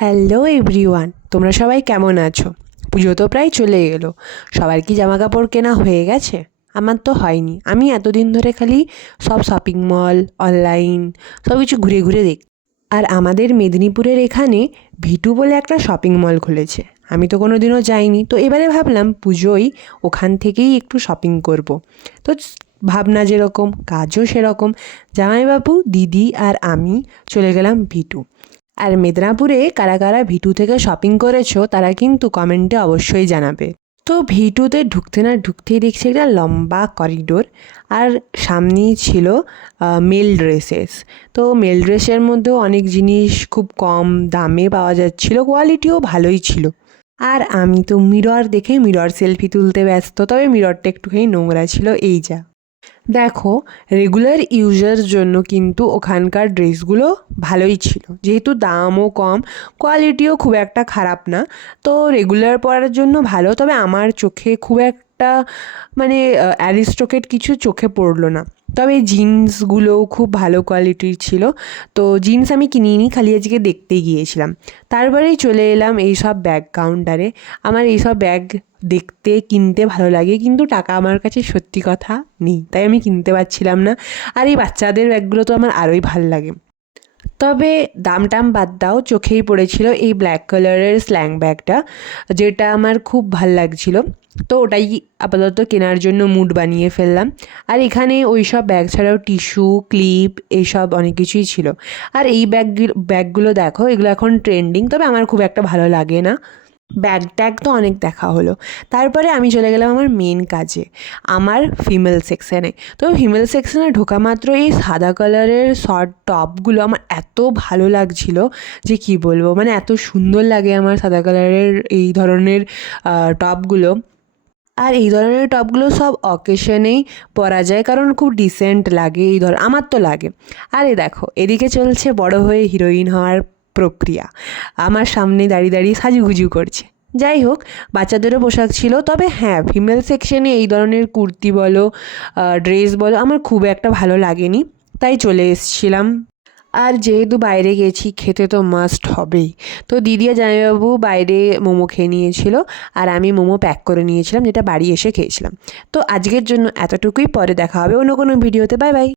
Hello everyone, তোমরা সবাই কেমন আছো? পুজো তো প্রায় চলে এলো। সবার কি জামা কাপড় কেনা হয়ে গেছে? আমার তো হয়নি। আমি এতদিন ধরে খালি সব শপিং মল, অনলাইন সব কিছু ঘুরে ঘুরে দেখ। আর আমাদের মেদিনীপুরের এখানে ভিটু বলে একটা শপিং মল খুলেছে। আমি তো কোনো দিনও যাইনি, তো এবারে ভাবলাম পুজোয় ওখান থেকেই একটু শপিং করব। তো ভাবনা যেরকম কাজও সেরকম, জামাইবাবু, দিদি আর আমি চলে গেলাম ভিটু। আর মেদিনীপুরে কারা কারা ভিটু থেকে শপিং করেছো তারা কিন্তু কমেন্টে অবশ্যই জানাবে। তো ভিটুতে ঢুকতে না ঢুকতেই দেখছি একটা লম্বা করিডোর, আর সামনেই ছিল মেল ড্রেসেস। তো মেল ড্রেসের মধ্যেও অনেক জিনিস খুব কম দামে পাওয়া যাচ্ছিলো, কোয়ালিটিও ভালোই ছিল। আর আমি তো মিরর দেখে মিরর সেলফি তুলতে ব্যস্ত, তবে মিররটা একটুখানি নোংরা ছিল এই যা। দেখো, রেগুলার ইউজের জন্য কিন্তু ওখানকার ড্রেসগুলো ভালোই ছিল, যেহেতু দামও কম, কোয়ালিটিও খুব একটা খারাপ না। তো রেগুলার পরার জন্য ভালো, তবে আমার চোখে খুব একটা মানে অ্যারিস্টোকেট কিছু চোখে পড়লো না। তবে জিন্সগুলোও খুব ভালো কোয়ালিটির ছিল। তো জিন্স আমি কিনিনি, খালি আজকে দেখতে গিয়েছিলাম। তারপরেই চলে এলাম এইসব ব্যাগ কাউন্টারে। আমার এইসব ব্যাগ দেখতে কিনতে ভালো লাগে, কিন্তু টাকা আমার কাছে সত্যি কথা নেই, তাই আমি কিনতে পারছিলাম না। আর এই বাচ্চাদের ব্যাগগুলো তো আমার আরোই ভাল লাগে। তবে দাম টাম বাদ দাও, চোখেই পড়েছিল এই ব্ল্যাক কালারের স্ল্যাং ব্যাগটা, যেটা আমার খুব ভাল লাগছিল। তো ওটাই আপাতত কেনার জন্য মুড বানিয়ে ফেললাম। আর এখানে ওই সব ব্যাগ ছাড়াও টিস্যু, ক্লিপ, এইসব অনেক কিছুই ছিল। আর এই ব্যাগগুলো দেখো, এগুলো এখন ট্রেন্ডিং, তবে আমার খুব একটা ভালো লাগে না। ব্যাগ ট্যাগ তো অনেক দেখা হলো। তারপরে আমি চলে গেলাম আমার মেন কাজে, আমার ফিমেল সেকশানে। তো ফিমেল সেকশানে ঢোকা মাত্র এই সাদা কালারের শর্ট টপগুলো আমার এত ভালো লাগছিল যে কি বলবো, মানে এত সুন্দর লাগে আমার সাদা কালারের এই ধরনের টপগুলো। আর এই ধরনের টপগুলো সব অকেশনেই পরা যায়, কারণ খুব ডিসেন্ট লাগে আমার তো লাগে। আর এ দেখো, এদিকে চলছে বড় হয়ে হিরোইন হওয়ার প্রক্রিয়া। আমার সামনে দাঁড়িয়ে দাঁড়িয়ে সাজুগুজু করছে। যাই হোক, বাচ্চাদেরও পোশাক ছিল, তবে হ্যাঁ, ফিমেল সেকশনে এই ধরনের কুর্তি বলো, ড্রেস বলো, আমার খুব একটা ভালো লাগেনি, তাই চলে এসেছিলাম। আর যেহেতু বাইরে গেছি, খেতে তো মাস্ট হবেই। তো দিদি আর জামাইবাবু বাইরে মোমো খেয়ে নিয়েছিল, আর আমি মোমো প্যাক করে নিয়েছিলাম, যেটা বাড়ি এসে খেয়েছিলাম। তো আজকের জন্য এতটুকুই, পরে দেখা হবে অন্য কোনো ভিডিওতে। Bye bye.